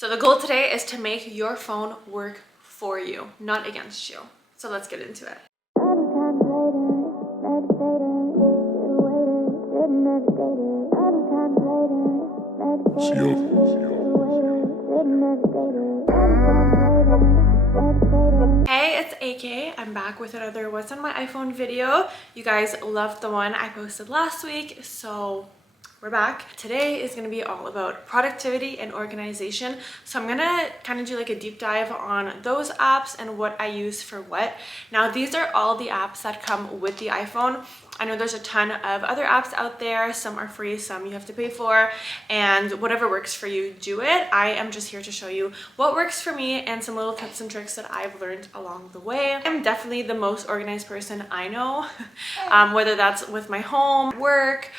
So the goal today is to make your phone work for you, not against you. So let's get into it. Hey, it's AK. I'm back with another What's on My iPhone video. You guys loved the one I posted last week, so we're back. Today is going to be all about productivity and organization. So I'm going to kind of do like a deep dive on those apps and what I use for what. Now, these are all the apps that come with the iPhone. I know there's a ton of other apps out there. Some are free, some you have to pay for, and whatever works for you, do it. I am just here to show you what works for me and some little tips and tricks that I've learned along the way. I'm definitely the most organized person I know, whether that's with my home, work,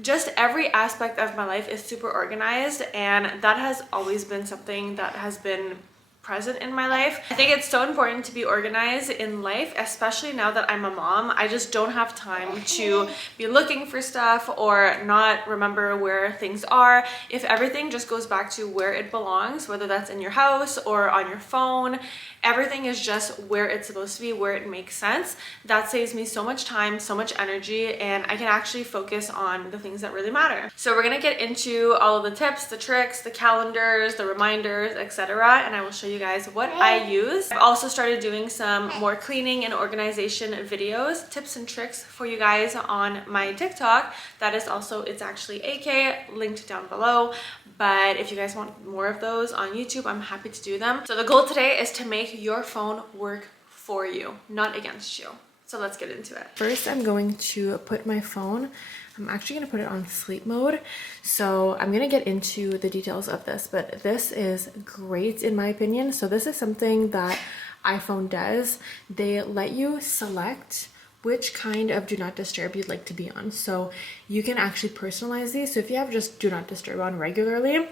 just every aspect of my life is super organized, and that has always been something that has been present in my life. I think it's so important to be organized in life, especially now that I'm a mom. I just don't have time to be looking for stuff or not remember where things are. If everything just goes back to where it belongs, whether that's in your house or on your phone, everything is just where it's supposed to be, where it makes sense. That saves me so much time, so much energy, and I can actually focus on the things that really matter. So we're gonna get into all of the tips, the tricks, the calendars, the reminders, etc., and I will show you guys what I use. I've also started doing some more cleaning and organization videos, tips and tricks for you guys on my TikTok. That is also It's Actually AK, linked down below. But if you guys want more of those on YouTube, I'm happy to do them. So the goal today is to make your phone work for you, not against you. So let's get into it. First, I'm going to put my phone, I'm actually going to put it on sleep mode. So I'm going to get into the details of this, but this is great in my opinion. So this is something that iPhone does. They let you select which kind of do not disturb you'd like to be on. So you can actually personalize these. So if you have just do not disturb on regularly,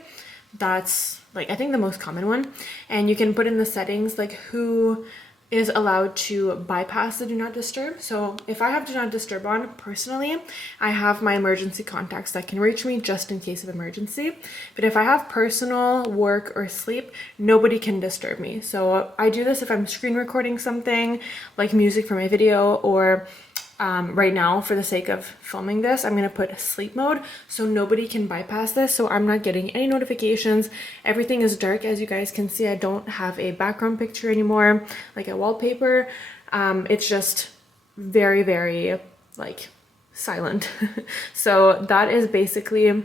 that's like, I think the most common one. And you can put in the settings like who is allowed to bypass the do not disturb. So if I have do not disturb on personally, I have my emergency contacts that can reach me just in case of emergency. But if I have personal, work, or sleep, nobody can disturb me. So I do this if I'm screen recording something like music for my video, or right now, for the sake of filming this, I'm gonna put sleep mode so nobody can bypass this, so I'm not getting any notifications. Everything is dark, as you guys can see. I don't have a background picture anymore, like a wallpaper. It's just very, very like silent. So that is basically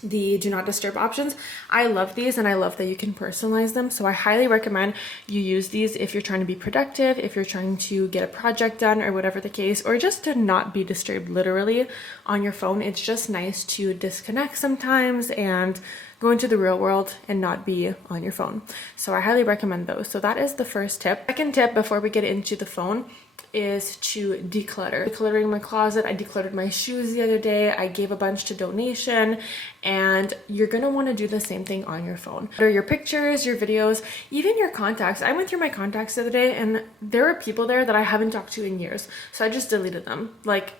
the do not disturb options. I love these, and I love that you can personalize them. So I highly recommend you use these if you're trying to be productive, if you're trying to get a project done or whatever the case, or just to not be disturbed literally on your phone. It's just nice to disconnect sometimes and go into the real world and not be on your phone. So I highly recommend those. So that is the first tip. Second tip before we get into the phone is to declutter. Decluttering my closet. I decluttered my shoes the other day. I gave a bunch to donation, and you're gonna want to do the same thing on your phone. Your pictures, your videos, even your contacts. I went through my contacts the other day, and there are people there that I haven't talked to in years, so I just deleted them. Like,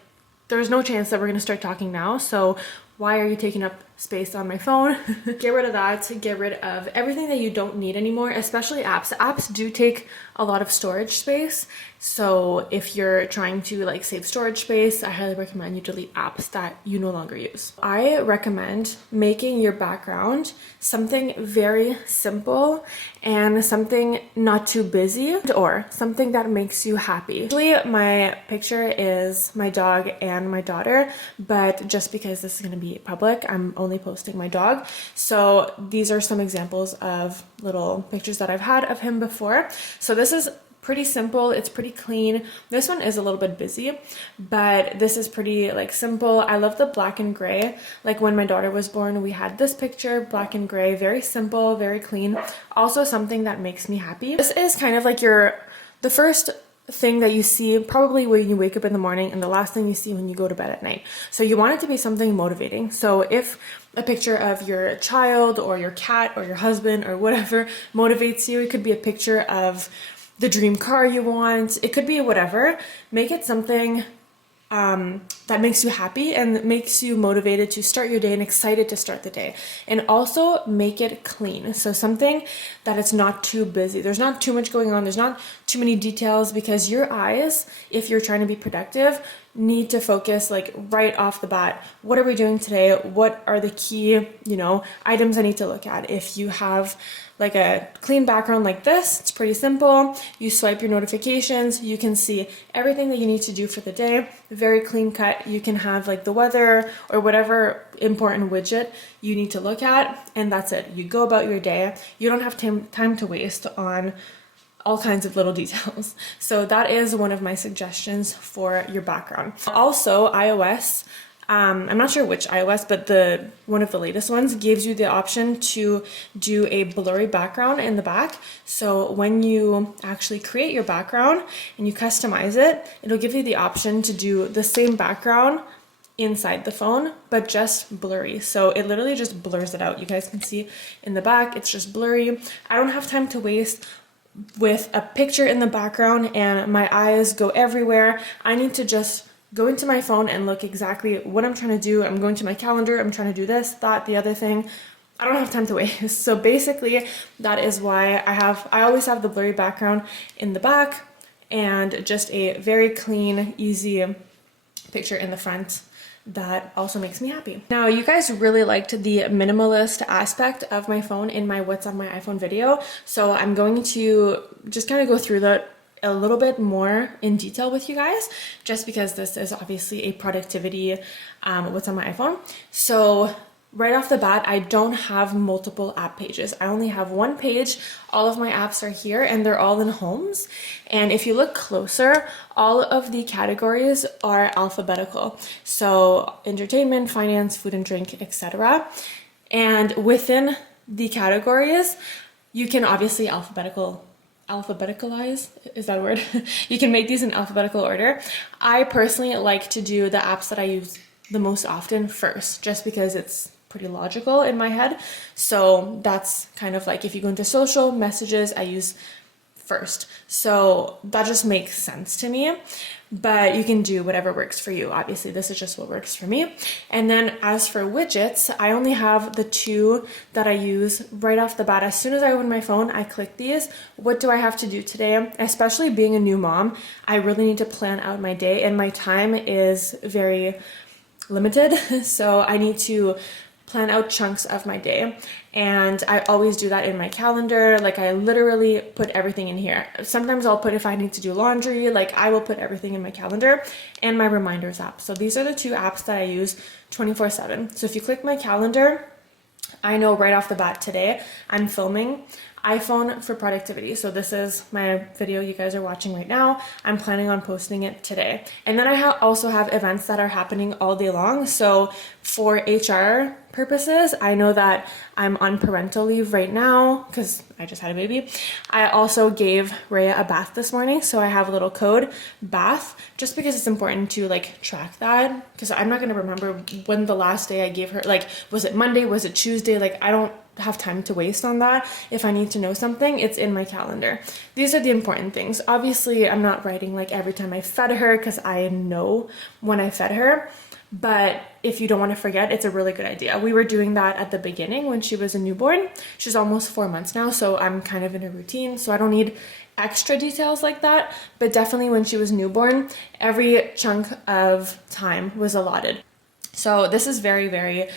there's no chance that we're gonna start talking now, so why are you taking up space on my phone? Get rid of that. Get rid of everything that you don't need anymore, especially apps. Apps do take a lot of storage space. So if you're trying to like save storage space, I highly recommend you delete apps that you no longer use. I recommend making your background something very simple and something not too busy, or something that makes you happy. Usually my picture is my dog and my daughter, but just because this is going to be public, I'm only posting my dog. So these are some examples of little pictures that I've had of him before. So this is pretty simple. It's pretty clean. This one is a little bit busy, but this is pretty like simple. I love the black and gray. Like when my daughter was born, we had this picture, black and gray, very simple, very clean. Also something that makes me happy. This is kind of like the first thing that you see probably when you wake up in the morning, and the last thing you see when you go to bed at night. So you want it to be something motivating. So if a picture of your child or your cat or your husband or whatever motivates you, it could be a picture of the dream car you want. It could be whatever. Make it something that makes you happy and makes you motivated to start your day and excited to start the day. And also make it clean. So something that it's not too busy. There's not too much going on. There's not too many details, because your eyes, if you're trying to be productive, need to focus like right off the bat. What are we doing today? What are the key, items I need to look at? If you have like a clean background like this, it's pretty simple. You swipe your notifications, you can see everything that you need to do for the day, very clean cut. You can have like the weather or whatever important widget you need to look at, and that's it. You go about your day. You don't have time to waste on all kinds of little details. So that is one of my suggestions for your background. Also, iOS, I'm not sure which iOS, but one of the latest ones gives you the option to do a blurry background in the back. So when you actually create your background and you customize it, it'll give you the option to do the same background inside the phone, but just blurry. So it literally just blurs it out. You guys can see in the back, it's just blurry. I don't have time to waste with a picture in the background and my eyes go everywhere. I need to just go into my phone and look exactly what I'm trying to do. I'm going to my calendar, I'm trying to do this, that, the other thing. I don't have time to waste. So basically that is why I always have the blurry background in the back and just a very clean, easy picture in the front. That also makes me happy. Now, you guys really liked the minimalist aspect of my phone in my What's on my iPhone video. So I'm going to just kind of go through that a little bit more in detail with you guys, just because this is obviously a productivity What's on my iPhone. So right off the bat, I don't have multiple app pages. I only have one page. All of my apps are here and they're all in homes. And if you look closer, all of the categories are alphabetical. So entertainment, finance, food and drink, etc. And within the categories, you can obviously alphabeticalize, is that a word? You can make these in alphabetical order. I personally like to do the apps that I use the most often first, just because it's pretty logical in my head. So that's kind of like if you go into social messages, I use first. So that just makes sense to me, but you can do whatever works for you. Obviously, this is just what works for me. And then as for widgets, I only have the two that I use right off the bat. As soon as I open my phone, I click these. What do I have to do today? Especially being a new mom, I really need to plan out my day, and my time is very limited. So I need to plan out chunks of my day, and I always do that in my calendar. Like I literally put everything in here. Sometimes I'll put, if I need to do laundry, like I will put everything in my calendar and my reminders app. So these are the two apps that I use 24/7. So if you click my calendar, I know right off the bat today I'm filming iPhone for productivity. So this is my video you guys are watching right now. I'm planning on posting it today. And then I also have events that are happening all day long. So for HR purposes, I know that I'm on parental leave right now because I just had a baby. I also gave Rhea a bath this morning. So I have a little code, bath, just because it's important to like track that, because I'm not going to remember when the last day I gave her, like, was it Monday? Was it Tuesday? Like, I don't have time to waste on that. If I need to know something, it's in my calendar. These are the important things. Obviously, I'm not writing like every time I fed her because I know when I fed her, but if you don't want to forget, it's a really good idea. We were doing that at the beginning when she was a newborn. She's almost 4 months now, so I'm kind of in a routine, so I don't need extra details like that, but definitely when she was newborn, every chunk of time was allotted. So this is very, very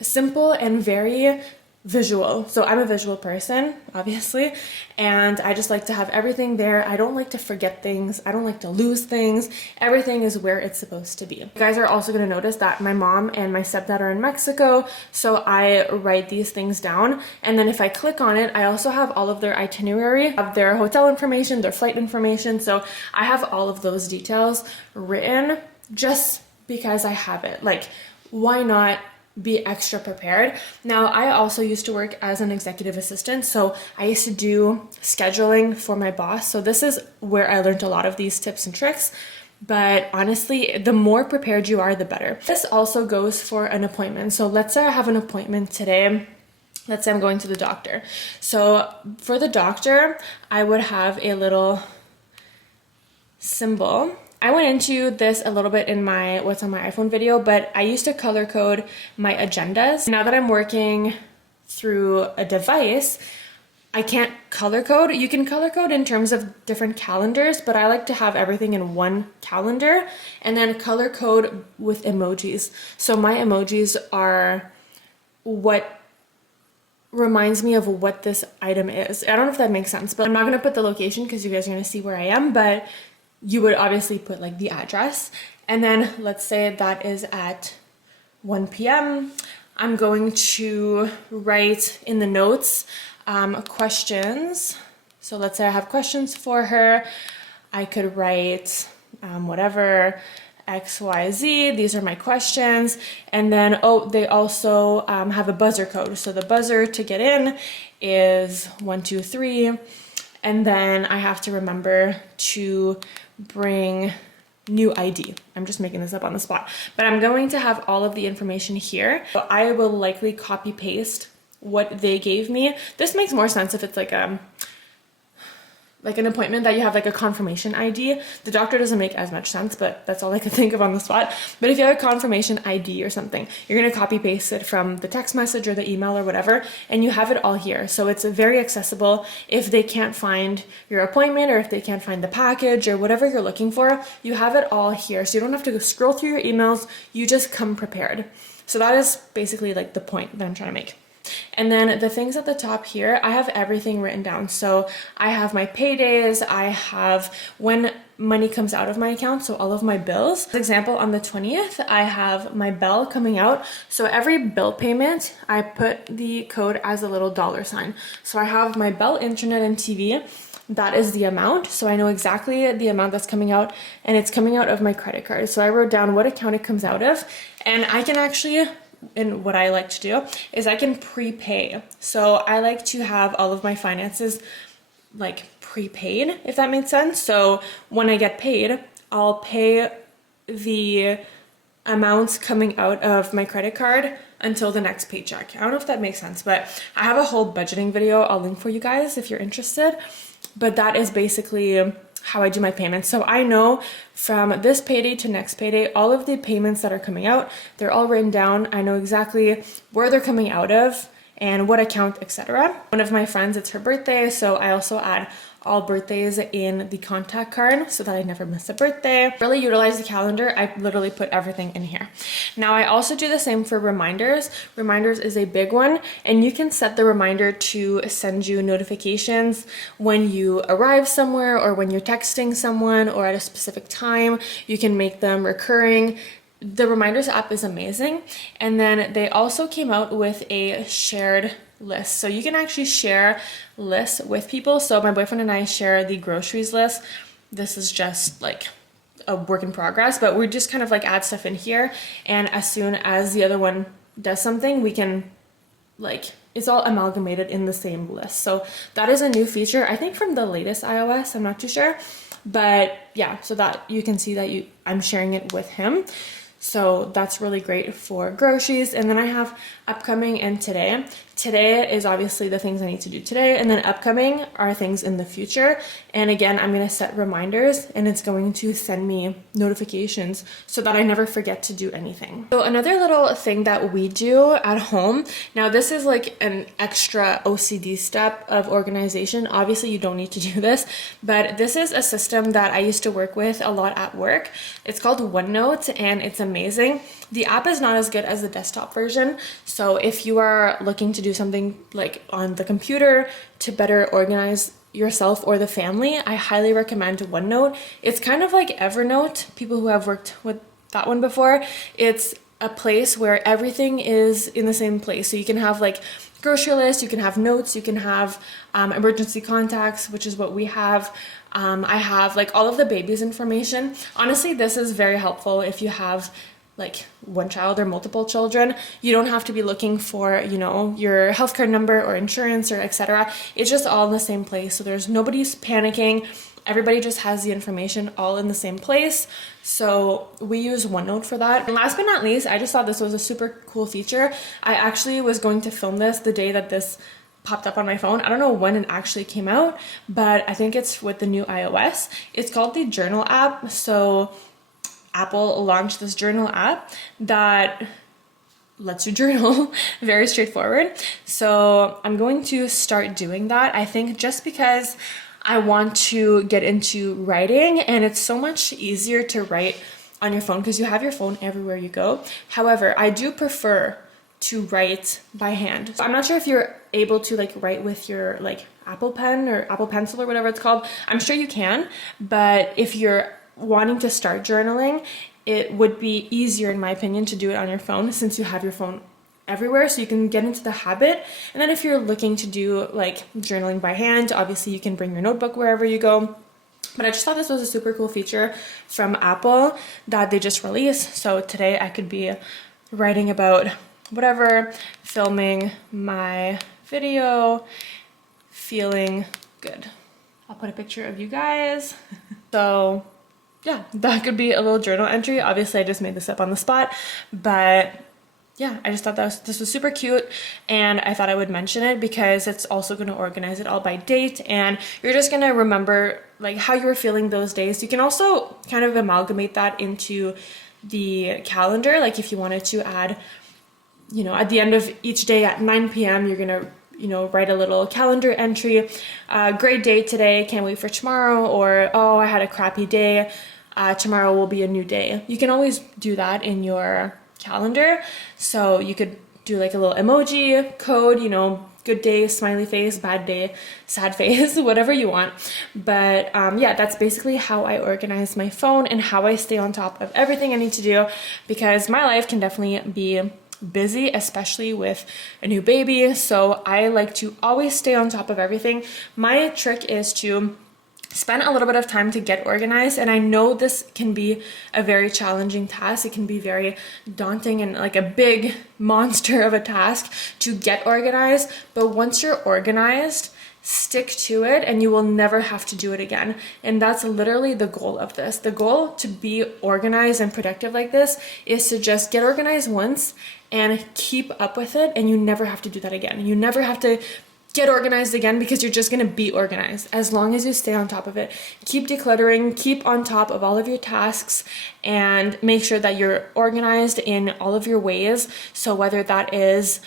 simple and very visual. So I'm a visual person, obviously, and I just like to have everything there. I don't like to forget things. I don't like to lose things. Everything is where it's supposed to be. You guys are also going to notice that my mom and my stepdad are in Mexico, so I write these things down, and then if I click on it, I also have all of their itinerary, of their hotel information, their flight information. So I have all of those details written just because I have it. Like, why not be extra prepared? Now, I also used to work as an executive assistant, so I used to do scheduling for my boss. So this is where I learned a lot of these tips and tricks. But honestly, the more prepared you are, the better. This also goes for an appointment. So let's say I have an appointment today. Let's say I'm going to the doctor. So for the doctor, I would have a little symbol I went into this a little bit in my what's on my iPhone video, but I used to color code my agendas. Now that I'm working through a device, I can't color code. You can color code in terms of different calendars, but I like to have everything in one calendar and then color code with emojis. So my emojis are what reminds me of what this item is. I don't know if that makes sense, but I'm not gonna put the location because you guys are gonna see where I am, but you would obviously put like the address. And then let's say that is at 1 p.m. I'm going to write in the notes questions. So let's say I have questions for her. I could write whatever, XYZ, these are my questions. And then, oh, they also have a buzzer code. So the buzzer to get in is 1, 2, 3. And then I have to remember to bring new ID. I'm just making this up on the spot, but I'm going to have all of the information here. So I will likely copy paste what they gave me. This makes more sense if it's like an appointment that you have like a confirmation ID. The doctor doesn't make as much sense, but that's all I could think of on the spot. But if you have a confirmation ID or something, you're gonna copy paste it from the text message or the email or whatever, and you have it all here. So it's very accessible. If they can't find your appointment or if they can't find the package or whatever you're looking for, you have it all here. So you don't have to go scroll through your emails, you just come prepared. So that is basically like the point that I'm trying to make. And then the things at the top here, I have everything written down. So I have my paydays, I have when money comes out of my account, so all of my bills. For example, on the 20th, I have my bill coming out. So every bill payment, I put the code as a little $sign. So I have my bill, internet, and TV. That is the amount. So I know exactly the amount that's coming out, and it's coming out of my credit card. So I wrote down what account it comes out of, and I can actually, and what I like to do is I can prepay. So I like to have all of my finances like prepaid, if that makes sense. So when I get paid, I'll pay the amounts coming out of my credit card until the next paycheck. I don't know if that makes sense, but I have a whole budgeting video I'll link for you guys if you're interested. But that is basically how I do my payments. So I know from this payday to next payday, all of the payments that are coming out, they're all written down. I know exactly where they're coming out of and what account, etc. One of my friends, it's her birthday, so I also add all birthdays in the contact card so that I never miss a birthday. Really utilize the calendar. I literally put everything in here. Now I also do the same for reminders. Reminders is a big one, and you can set the reminder to send you notifications when you arrive somewhere or when you're texting someone or at a specific time. You can make them recurring. The Reminders app is amazing. And then they also came out with a shared list. So you can actually share lists with people. So my boyfriend and I share the groceries list. This is just like a work in progress, but we just kind of like add stuff in here. And as soon as the other one does something, we can like, it's all amalgamated in the same list. So that is a new feature, I think from the latest iOS, I'm not too sure. But yeah, so that you can see that I'm sharing it with him. So that's really great for groceries. And then I have upcoming and today. Today is obviously the things I need to do today, and then upcoming are things in the future. And again, I'm going to set reminders, and it's going to send me notifications so that I never forget to do anything. So another little thing that we do at home, now this is like an extra OCD step of organization. Obviously you don't need to do this, but this is a system that I used to work with a lot at work. It's called OneNote, and it's amazing. The app is not as good as the desktop version. So if you are looking to do something like on the computer to better organize yourself or the family, I highly recommend OneNote. It's kind of like Evernote, people who have worked with that one before. It's a place where everything is in the same place. So you can have like grocery lists, you can have notes, you can have emergency contacts, which is what we have. I have like all of the baby's information. Honestly, this is very helpful if you have like one child or multiple children. You don't have to be looking for, you know, your health card number or insurance or etc. It's just all in the same place. So there's nobody's panicking. Everybody just has the information all in the same place. So we use OneNote for that. And last but not least, I just thought this was a super cool feature. I actually was going to film this the day that this popped up on my phone. I don't know when it actually came out, but I think it's with the new iOS. It's called the Journal app. So Apple launched this journal app that lets you journal. Very straightforward. So I'm going to start doing that. I think just because I want to get into writing, and it's so much easier to write on your phone because you have your phone everywhere you go. However, I do prefer to write by hand. So I'm not sure if you're able to like write with your like Apple Pen or Apple Pencil or whatever it's called. I'm sure you can, but if you're wanting to start journaling, it would be easier in my opinion to do it on your phone since you have your phone everywhere, so you can get into the habit. And then if you're looking to do like journaling by hand, obviously you can bring your notebook wherever you go. But I just thought this was a super cool feature from Apple that they just released. So today I could be writing about whatever, filming my video, feeling good. I'll put a picture of you guys. So yeah, that could be a little journal entry. Obviously I just made this up on the spot, but yeah, I just thought this was super cute, and I thought I would mention it because it's also going to organize it all by date, and you're just going to remember like how you were feeling those days. You can also kind of amalgamate that into the calendar. Like if you wanted to add, you know, at the end of each day at 9 p.m. you're going to, you know, write a little calendar entry. Great day today, can't wait for tomorrow, or oh, I had a crappy day, tomorrow will be a new day. You can always do that in your calendar. So you could do like a little emoji code, you know, good day, smiley face, bad day, sad face, whatever you want. But yeah, that's basically how I organize my phone and how I stay on top of everything I need to do, because my life can definitely be busy, especially with a new baby. So I like to always stay on top of everything. My trick is to spend a little bit of time to get organized, and I know this can be a very challenging task. It can be very daunting and like a big monster of a task to get organized, but once you're organized, stick to it and you will never have to do it again. And that's literally the goal of this. The goal to be organized and productive like this is to just get organized once and keep up with it, and you never have to do that again. You never have to get organized again because you're just going to be organized as long as you stay on top of it. Keep decluttering, keep on top of all of your tasks, and make sure that you're organized in all of your ways. So whether that is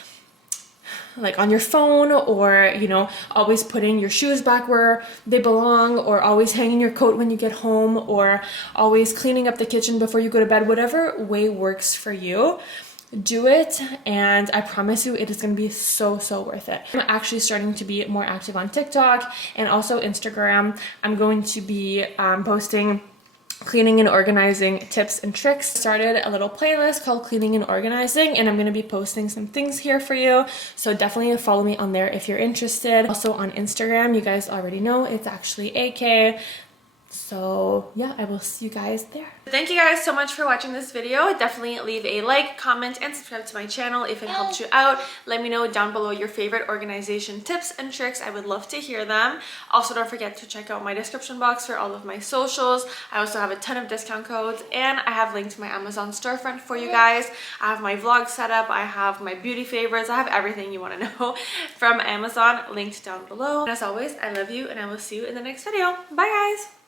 like on your phone, or you know, always putting your shoes back where they belong, or always hanging your coat when you get home, or always cleaning up the kitchen before you go to bed, whatever way works for you, do it, and I promise you it is going to be so worth it. I'm actually starting to be more active on TikTok and also Instagram. I'm going to be posting cleaning and organizing tips and tricks. Started a little playlist called Cleaning and Organizing, and I'm going to be posting some things here for you, so definitely follow me on there if you're interested. Also on Instagram, you guys already know, it's actually AK. So yeah, I will see you guys there. Thank you guys so much for watching this video. Definitely leave a like, comment, and subscribe to my channel if it helped you out. Let me know down below your favorite organization tips and tricks. I would love to hear them. Also, don't forget to check out my description box for all of my socials. I also have a ton of discount codes, and I have linked to my Amazon storefront for you guys. I have my vlog set up. I have my beauty favorites. I have everything you want to know from Amazon linked down below. And as always, I love you, and I will see you in the next video. Bye guys!